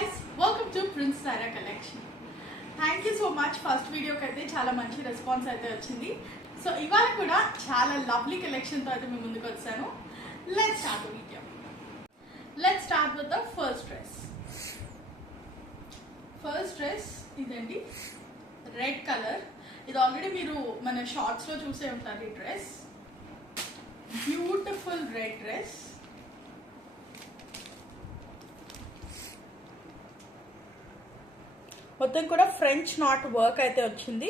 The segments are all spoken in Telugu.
guys, welcome to Prince Sara collection. Thank you so much. First video కైతే చాలా మంచి రెస్పాన్స్ అయితే వచ్చింది. సో ఇవాళ కూడా చాలా లవ్లీ కలెక్షన్ తో అయితే మేము ముందుకు వచ్చాను. Let's start the video. Let's start with the first dress. First dress ఇదండి, రెడ్ కలర్. ఇది ఆల్రెడీ మీరు మన షార్ట్స్ లో చూసే ఉంటారు ఈ డ్రెస్. Beautiful red dress. మొత్తం కూడా ఫ్రెంచ్ నాట్ వర్క్ అయితే వచ్చింది.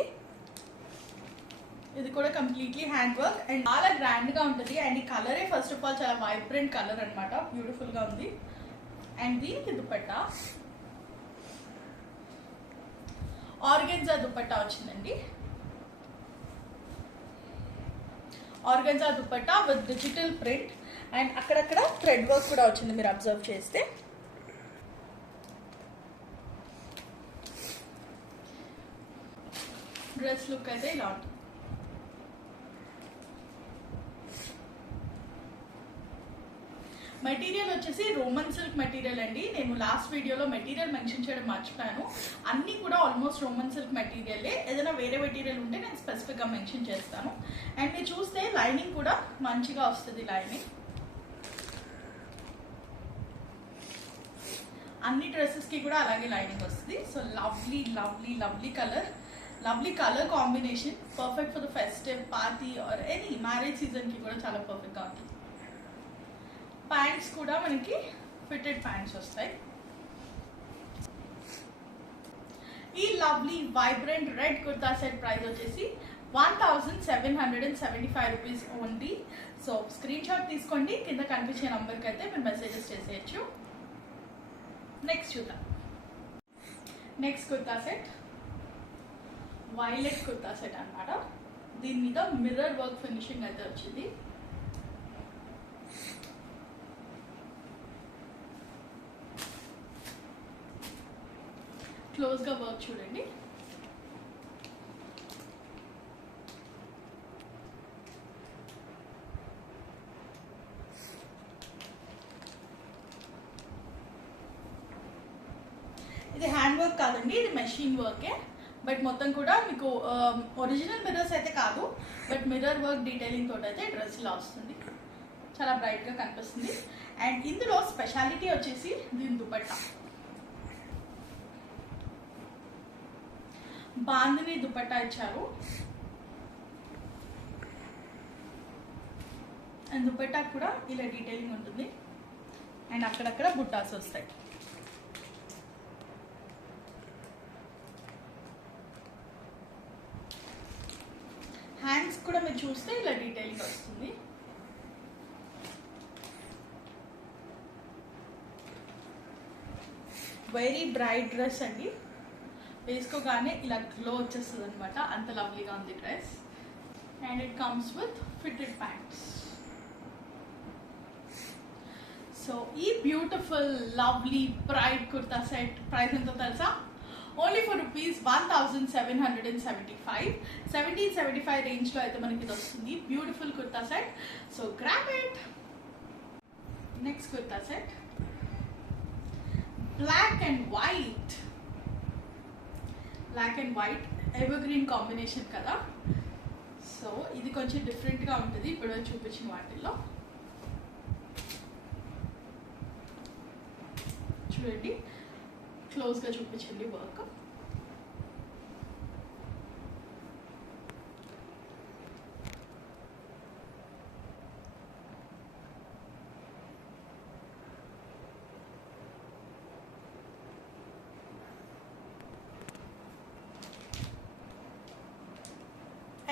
ఇది కూడా కంప్లీట్లీ హ్యాండ్ వర్క్ అండ్ చాలా గ్రాండ్ గా ఉంటుంది. అండ్ ఈ కలరే ఫస్ట్ ఆఫ్ ఆల్ చాలా వైబ్రెంట్ కలర్ అనమాట, బ్యూటిఫుల్ గా ఉంది. అండ్ దీనికి దుపట్టా ఆర్గెన్జా దుపట్టా వచ్చిందండి. Organza dupatta with digital print and అక్కడక్కడ థ్రెడ్ వర్క్ కూడా వచ్చింది మీరు అబ్జర్వ్ చేస్తే. డ్రెస్ లుక్ అయితే ఇలా ఉంటుంది. మెటీరియల్ వచ్చేసి రోమన్ సిల్క్ మెటీరియల్ అండి. నేను లాస్ట్ వీడియోలో మెటీరియల్ మెన్షన్ చేయడం మర్చిపోయాను. అన్నీ కూడా ఆల్మోస్ట్ రోమన్ సిల్క్ మెటీరియలే. ఏదైనా వేరే మెటీరియల్ ఉంటే నేను స్పెసిఫిక్గా మెన్షన్ చేస్తాను. అండ్ మీరు చూస్తే లైనింగ్ కూడా మంచిగా వస్తుంది. లైనింగ్ అన్ని డ్రెస్సెస్కి కూడా అలాగే లైనింగ్ వస్తుంది. So lovely lovely lovely colour, lovely colour combination, perfect for the festive party or any marriage సీజన్కి కూడా చాలా పర్ఫెక్ట్గా ఉంటుంది. ప్యాంట్స్ కూడా మనకి ఫిటెడ్ ప్యాంట్స్ వస్తాయి. ఈ lovely vibrant red kurta set price వచ్చేసి 1775 rupees only. So screen shot తీసుకోండి, కింద కనిపించే నంబర్కి అయితే మీరు మెసేజెస్ చేసేయచ్చు. నెక్స్ట్ చూద్దాం. Next kurta set violet kurta set అన్నమాట. దీని మీద మిర్రర్ వర్క్ ఫినిషింగ్ అయితే వచ్చింది. క్లోజ్ గా వర్క్ చూడండి. ఇది హ్యాండ్ వర్క్ కాదండి, ఇది మెషిన్ వర్కే. బట్ మొత్తం కూడా మీకు ఒరిజినల్ మిర్రర్స్ అయితే కాదు, బట్ మిర్రర్ వర్క్ డీటెయిలింగ్ తోటి అయితే డ్రెస్ ఇలా వస్తుంది. చాలా బ్రైట్గా కనిపిస్తుంది. అండ్ ఇందులో స్పెషాలిటీ వచ్చేసి దీని దుపట్టా. బాందిని దుపట్టా ఇచ్చారు. అండ్ దుపట్టా కూడా ఇలా డీటెయిలింగ్ ఉంటుంది. అండ్ అక్కడక్కడ బుట్టాస్ వస్తాయి. హ్యాండ్స్ కూడా మీరు చూస్తే ఇలా డీటెయిలింగ్ వస్తుంది. వెరీ బ్రైట్ డ్రెస్ అండి. వేసుకోగానే ఇలా గ్లో వచ్చేస్తుంది అనమాట, అంత లవ్లీగా ఉంది dress. And it comes with fitted pants. So ఈ beautiful lovely bright kurta set price ఎంతో తెలుసా? Only for rupees 1775. 1775 రేంజ్ లో అయితే మనకి ఇది వస్తుంది. Beautiful kurta set. So grab it. Next kurta set black and white. Black and white ever green combination కదా. సో ఇది కొంచెం డిఫరెంట్ గా ఉంటుంది ఇప్పుడు చూపించిన వాటిల్లో. చూడండి, క్లోజ్ గా చూపించండి వర్క్.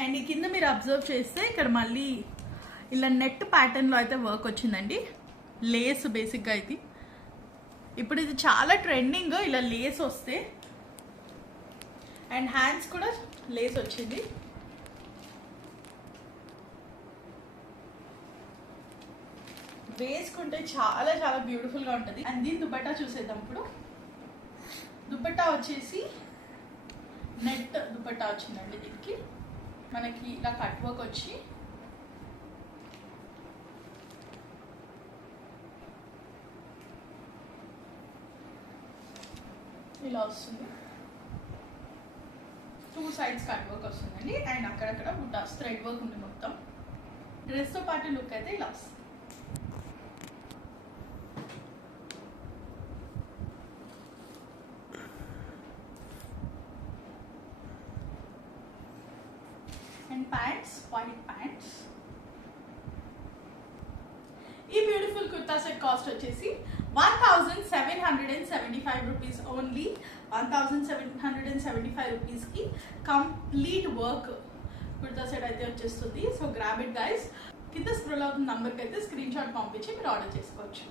అండ్ ఈ కింద మీరు అబ్జర్వ్ చేస్తే ఇక్కడ మళ్ళీ ఇలా నెట్ ప్యాటర్న్లో అయితే వర్క్ వచ్చిందండి. లేస్ బేసిక్గా ఇది ఇప్పుడు ఇది చాలా ట్రెండింగ్, ఇలా లేస్ వస్తే. అండ్ హ్యాండ్స్ కూడా లేస్ వచ్చింది. వేసుకుంటే చాలా చాలా బ్యూటిఫుల్గా ఉంటుంది. అండ్ దీని దుపట్టా చూసేద్దాం ఇప్పుడు. దుపట్టా వచ్చేసి నెట్ దుపట్టా వచ్చిందండి. దీనికి మనకి ఇలా కట్ వర్క్ వచ్చి ఇలా వస్తుంది, 2 sides కట్ వర్క్ వస్తుందండి. అండ్ అక్కడక్కడ బుటాస్ థ్రెడ్ వర్క్ ఉంది మొత్తం. డ్రెస్తో పాటు లుక్ అయితే ఇలా వస్తుంది. And pants, white pants. ఈ బ్యూటిఫుల్ కుర్తా సెట్ కాస్ట్ వచ్చేసి 1775 రూపీస్ ఓన్లీ. 1775 రూపీస్కి కంప్లీట్ వర్క్ కుర్తా సెట్ అయితే వచ్చేస్తుంది. So grab it guys. కింద స్క్రోల్ అవుతున్న నంబర్కి అయితే స్క్రీన్ షాట్ పంపించి మీరు ఆర్డర్ చేసుకోవచ్చు.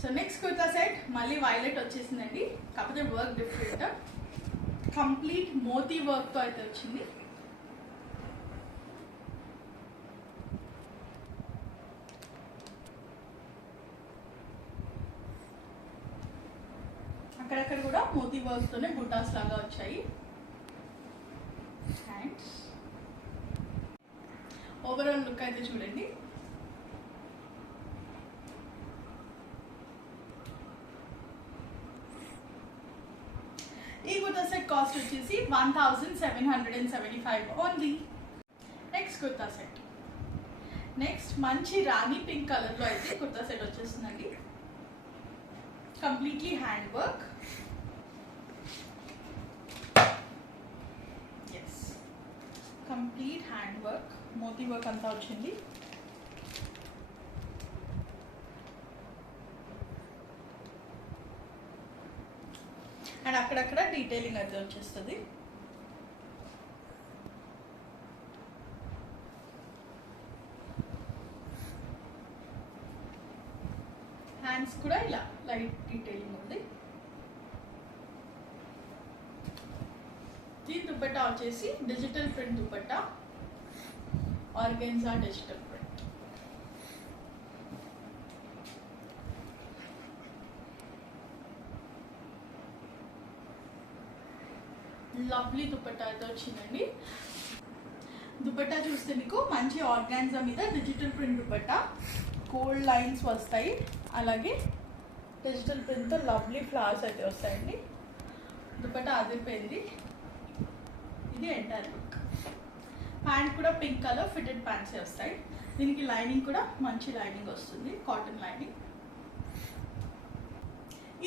సో నెక్స్ట్ కుర్తా సెట్ మళ్ళీ వైలెట్ వచ్చేసిందండి, కాకపోతే వర్క్ డిఫరెంట్. కంప్లీట్ మోతీ వర్క్తో అయితే వచ్చింది. అక్కడక్కడ కూడా మోతీ వర్క్తోనే బుటాస్ లాగా వచ్చాయి. హ్యాండ్స్, ఓవరాల్ లుక్ అయితే చూడండి. ఈ కుర్తా సెట్ కాస్ట్ వచ్చేసి 1775 only. Next kurta set. Next మంచి రాణి పింక్ కలర్లో అయితే కుర్తా సెట్ వచ్చేస్తుందండి. Completely hand work. Yes, complete hand work, moti work అంతా వచ్చింది. అండ్ అక్కడక్కడ డీటెయిలింగ్ అయితే వచ్చేస్తుంది. హ్యాండ్స్ కూడా ఇలా లైట్ డీటెయిలింగ్ ఉంది. దీని దుపట్టా వచ్చేసి digital print dupatta, organza digital print. Lovely dupatta అయితే వచ్చిందండి. దుపట్టా చూస్తే మీకు మంచి ఆర్గాన్జా మీద digital print dupatta, gold lines వస్తాయి, అలాగే డిజిటల్ ప్రింట్తో లవ్లీ ఫ్లవర్స్ అయితే వస్తాయండి. దుపట్టా అదిరిపోయింది. ఇది ఎంటైర్ లుక్. ప్యాంట్ కూడా పింక్ కలర్ ఫిటెడ్ ప్యాంట్స్ వస్తాయి. దీనికి లైనింగ్ కూడా మంచి లైనింగ్ వస్తుంది, కాటన్ లైనింగ్.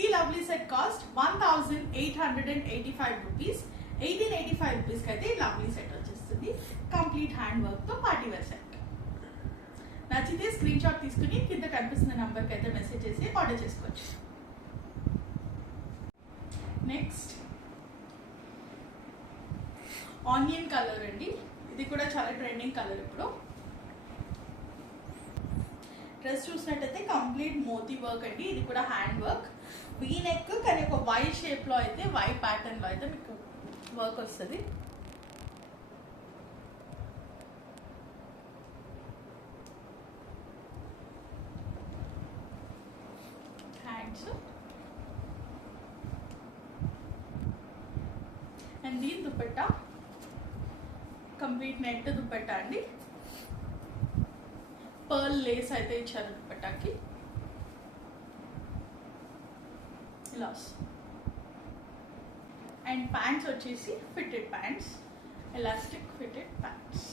ఈ లవ్లీ సెట్ కాస్ట్ 1885 రూపీస్. 1885 రూపీస్కి అయితే ఈ లవ్లీ సెట్ వచ్చేస్తుంది, కంప్లీట్ హ్యాండ్ వర్క్తో పార్టీ వేర్ సెట్. నచ్చితే స్క్రీన్ షాట్ తీసుకుని కింద కనిపిస్తున్న నెంబర్కి అయితే మెసేజ్ చేసి ఆర్డర్ చేసుకోవచ్చు. నెక్స్ట్ ఆనియన్ కలర్ అండి. ఇది కూడా చాలా ట్రెండింగ్ కలర్ ఇప్పుడు. డ్రెస్ చూసినట్టయితే కంప్లీట్ మోతీ వర్క్ అండి. ఇది కూడా హ్యాండ్ వర్క్, వీ నెక్, కానీ ఒక వై షేప్లో అయితే, వై ప్యాటర్న్లో అయితే మీకు వర్క్ వస్తుంది. హ్యాండ్స్ అండ్ దీని దుపట్టా కంప్లీట్ నెట్ దుపట్టా అండి. పర్ల్ లేస్ అయితే ఇచ్చారు దుపట్టాకి. ఇలా అండ్ ప్యాంట్స్ వచ్చేసి fitted pants, elastic fitted pants.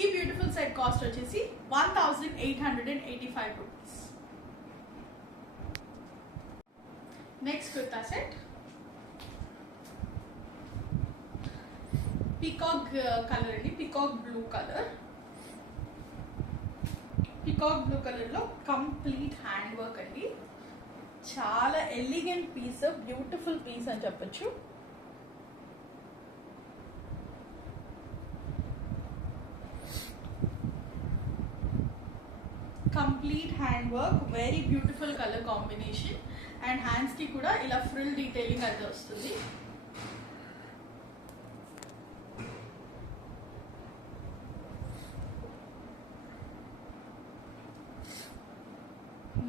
ఈ బ్యూటిఫుల్ సెట్ కాస్ట్ వచ్చేసి 1885 rupees. Next kurta set peacock colour అండి, peacock blue colour. Peacock blue కలర్లో కంప్లీట్ హ్యాండ్ వర్క్ అండి. చాలా ఎలిగెంట్ పీస్, బ్యూటిఫుల్ పీస్ అని చెప్పొచ్చు. Complete hand work, very beautiful colour combination. And హ్యాండ్స్కి కూడా ఇలా ఫ్రిల్ డీటెయిలింగ్ అయితే వస్తుంది.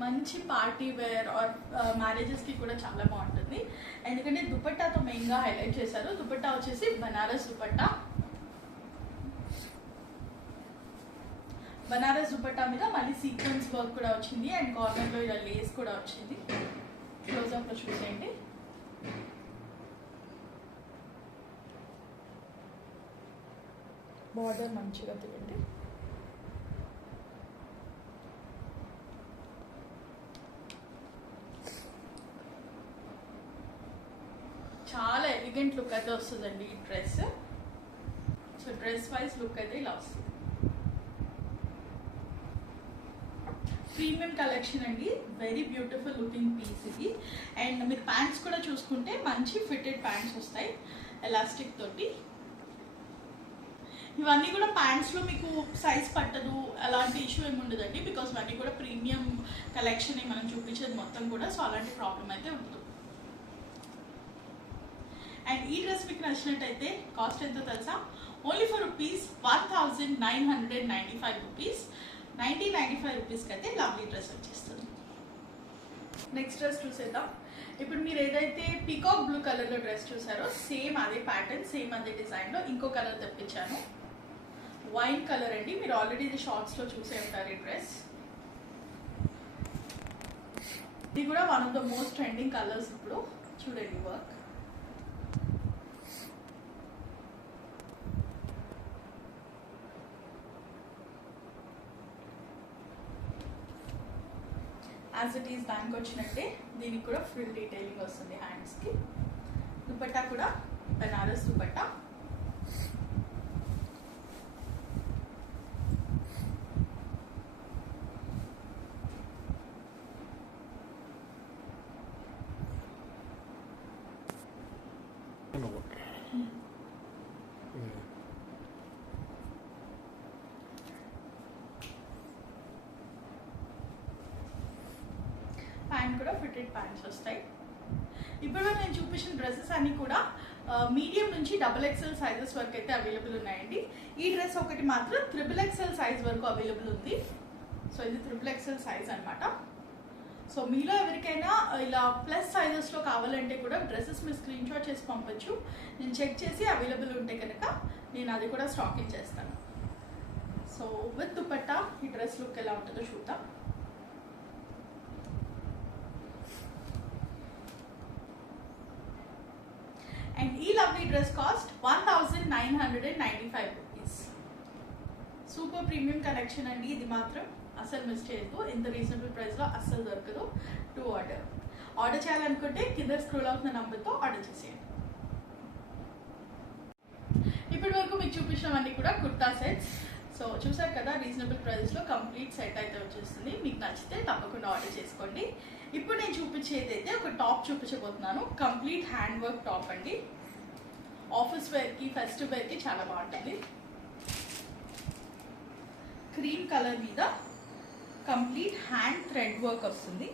మంచి పార్టీ వేర్ ఆర్ మ్యారేజెస్కి కూడా చాలా బాగుంటుంది. ఎందుకంటే దుపట్టాతో మెయిన్గా హైలైట్ చేశారు. దుపట్టా వచ్చేసి బనారస్ దుపట్టా. బనారస్ దుపట్టా మీద మళ్ళీ సీక్వెన్స్ వర్క్ కూడా వచ్చింది అండ్ కార్నర్లో ఇలా లేస్ కూడా వచ్చింది. క్లోజ్అప్లో చూసేయండి. బార్డర్ మంచిగా తీయండి. చాలా ఎలిగెంట్ లుక్ అయితే వస్తుందండి ఈ dress. So dress wise look అయితే ఇలా వస్తుంది. ప్రీమియం కలెక్షన్ అండి, వెరీ బ్యూటిఫుల్ లుకింగ్ పీస్ ఇది. అండ్ మీరు ప్యాంట్స్ కూడా చూసుకుంటే మంచి ఫిటెడ్ ప్యాంట్స్ వస్తాయి ఎలాస్టిక్ తోటి. ఇవన్నీ కూడా ప్యాంట్స్లో మీకు సైజ్ పట్టదు అలాంటి ఇష్యూ ఏమి ఉండదండి, బికాస్ ఇవన్నీ కూడా ప్రీమియం కలెక్షన్ మనం చూపించేది మొత్తం కూడా. సో అలాంటి ప్రాబ్లం అయితే ఉండదు. అండ్ ఈ డ్రెస్ మీకు నచ్చినట్టయితే కాస్ట్ ఎంతో తెలుసా? Only for rupees 1995 rupees. 1995 రూపీస్కి అయితే లవ్లీ డ్రెస్ వచ్చేస్తుంది. నెక్స్ట్ డ్రెస్ చూసేద్దాం. ఇప్పుడు మీరు ఏదైతే పీకాక్ బ్లూ కలర్లో డ్రెస్ చూసారో సేమ్ అదే ప్యాటర్న్, సేమ్ అదే డిజైన్లో ఇంకో కలర్ తెప్పించాను. వైన్ కలర్ అండి. మీరు ఆల్రెడీ ఇది షార్ట్స్లో చూసే ఉంటారు ఈ డ్రెస్. ఇది కూడా one of the most trending colours ఇప్పుడు. చూడండి వర్క్. యాజ్ ఇట్ ఈస్ దానికి వచ్చినట్టే దీనికి కూడా ఫుల్ డీటెయిలింగ్ వస్తుంది హ్యాండ్స్కి. దుపట్టా కూడా బనారస్ దుపట్టా. ప్యాంట్ కూడా ఫిటెడ్ ప్యాంట్స్ వస్తాయి. ఇప్పుడు నేను చూపించిన డ్రెస్సెస్ అన్నీ కూడా మీడియం నుంచి XXL సైజెస్ వరకు అయితే అవైలబుల్ ఉన్నాయండి. ఈ డ్రెస్ ఒకటి మాత్రం XXL సైజ్ వరకు అవైలబుల్ ఉంది. సో ఇది XXL సైజ్ అనమాట. సో మీలో ఎవరికైనా ఇలా ప్లస్ సైజెస్లో కావాలంటే కూడా డ్రెస్సెస్ మీరు స్క్రీన్ షాట్ చేసి పంపచ్చు. నేను చెక్ చేసి అవైలబుల్ ఉంటే కనుక నేను అది కూడా స్టాకింగ్ చేస్తాను. సో విత్ దుపట్టా ఈ డ్రెస్ లుక్ ఎలా ఉంటుందో చూద్దాం. అండ్ ఈ lovely dress cost 1995 rupees. Super premium collection అండి ఇది మాత్రం. అసలు మిస్ చేయదు, ఇంత రీజనబుల్ ప్రైస్లో అస్సలు దొరకదు. టు ఆర్డర్ చేయాలనుకుంటే కింద స్క్రోల్ అవుతున్న నంబర్తో ఆర్డర్ చేసేయండి. ఇప్పటి వరకు మీకు చూపించినవన్నీ కూడా కుర్తా సెట్స్. సో చూసారు కదా, రీజనబుల్ ప్రైస్లో కంప్లీట్ సెట్ అయితే వచ్చేస్తుంది. మీకు నచ్చితే తప్పకుండా ఆర్డర్ చేసుకోండి. ఇప్పుడు నేను చూపించేది అయితే ఒక టాప్ చూపించబోతున్నాను. కంప్లీట్ హ్యాండ్ వర్క్ టాప్ అండి. ఆఫీస్ వేర్కి, ఫెస్టివ్ వేర్కి చాలా బాగుంటుంది. క్రీమ్ కలర్ మీద కంప్లీట్ హ్యాండ్ థ్రెడ్ వర్క్ వస్తుంది.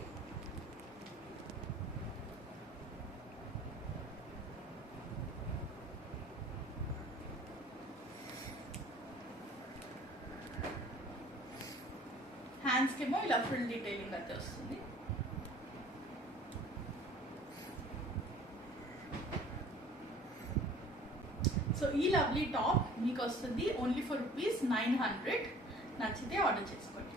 హ్యాండ్స్కి ఏమో ఇలా ఫుల్ డీటెయిలింగ్ అయితే వస్తుంది. సో ఈ లవ్లీ టాప్ మీకు వస్తుంది ఓన్లీ ఫర్ రూపీస్ 900. నచ్చితే ఆర్డర్ చేసుకోండి.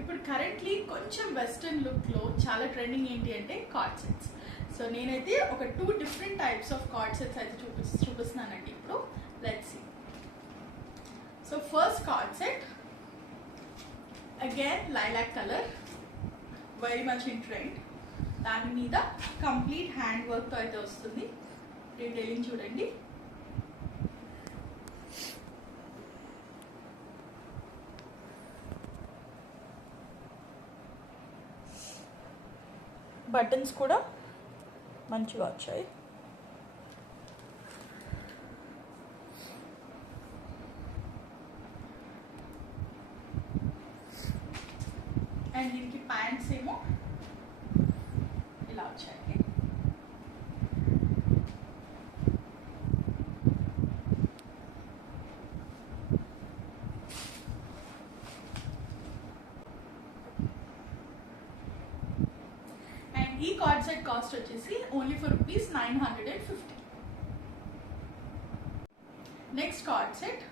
ఇప్పుడు కరెంట్లీ కొంచెం వెస్టర్న్ లుక్లో చాలా ట్రెండింగ్ ఏంటి అంటే కార్డ్ సెట్స్. సో నేనైతే ఒక 2 different types of cord sets అయితే చూపిస్తున్నానండి ఇప్పుడు. Let's see. So first cord set again lilac colour, very much in trend. దాని మీద కంప్లీట్ హ్యాండ్ వర్క్తో అయితే వస్తుంది. డీటెయిలింగ్ చూడండి. బటన్స్ కూడా మంచిగా వచ్చాయి. అండ్ దీనికి ప్యాంట్స్ ఏమో ఇలా వచ్చాయి. ఈ కార్డ్ సెట్ కాస్ట్ వచ్చేసి only for rupees 950. Next card set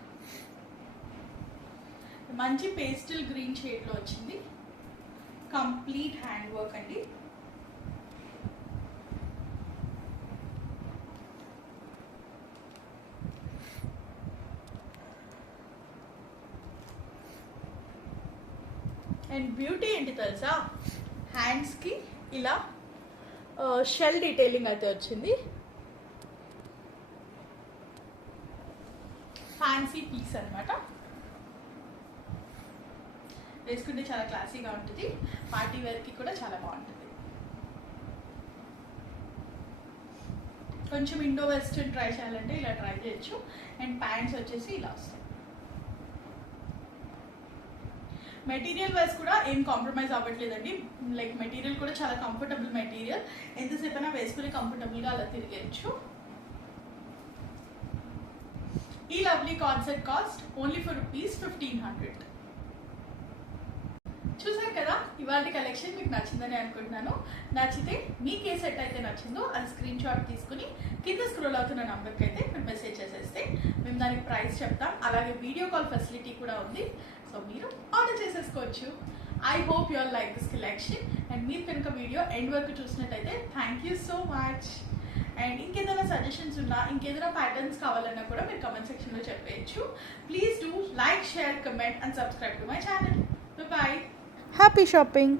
మంచి పేస్టల్ గ్రీన్ షేడ్లో వచ్చింది. కంప్లీట్ హ్యాండ్ వర్క్ అండి. అండ్ బ్యూటీ ఏంటి తెలుసా, హ్యాండ్స్కి ఇలా షెల్ డీటెయిలింగ్ అయితే వచ్చింది. ఫ్యాన్సీ పీస్ అనమాట. వేసుకుంటే చాలా క్లాసీగా ఉంటుంది, పార్టీ వేర్కి కూడా చాలా బాగుంటుంది. కొంచెం ఇండో వెస్టర్న్ ట్రై చేయాలంటే ఇలా ట్రై చేయొచ్చు. అండ్ ప్యాంట్స్ వచ్చేసి ఇలా వస్తాయి. మెటీరియల్ వైజ్ కూడా ఏం కాంప్రమైజ్ అవ్వట్లేదండి. లైక్ మెటీరియల్ కూడా చాలా కంఫర్టబుల్ మెటీరియల్, ఎంతసేపు అయినా వేసుకుని కంఫర్టబుల్గా అలా తిరిగేయచ్చు. ఈ lovely concept cost only for ₹1500. చూసారు కదా, ఇవాళ కలెక్షన్ మీకు నచ్చిందని అనుకుంటున్నాను. నచ్చితే మీకు ఏ సెట్ అయితే నచ్చిందో అది స్క్రీన్ షాట్ తీసుకుని కింద స్క్రోల్ అవుతున్న నంబర్కి అయితే మీరు మెసేజ్ చేసేస్తే మేము దానికి ప్రైస్ చెప్తాం. అలాగే వీడియో కాల్ ఫెసిలిటీ కూడా ఉంది, సో మీరు ఆర్డర్ చేసేసుకోవచ్చు. I hope you all like this collection. And మీరు కనుక వీడియో ఎండ్ వరకు చూసినట్టయితే thank you so much. And ఇంకేదైనా సజెషన్స్ ఉన్నా, ఇంకేదైనా ప్యాటర్న్స్ కావాలన్నా కూడా మీరు కమెంట్ సెక్షన్లో చెప్పేయచ్చు. Please do like, share, comment and subscribe to my channel. Bye. Happy shopping!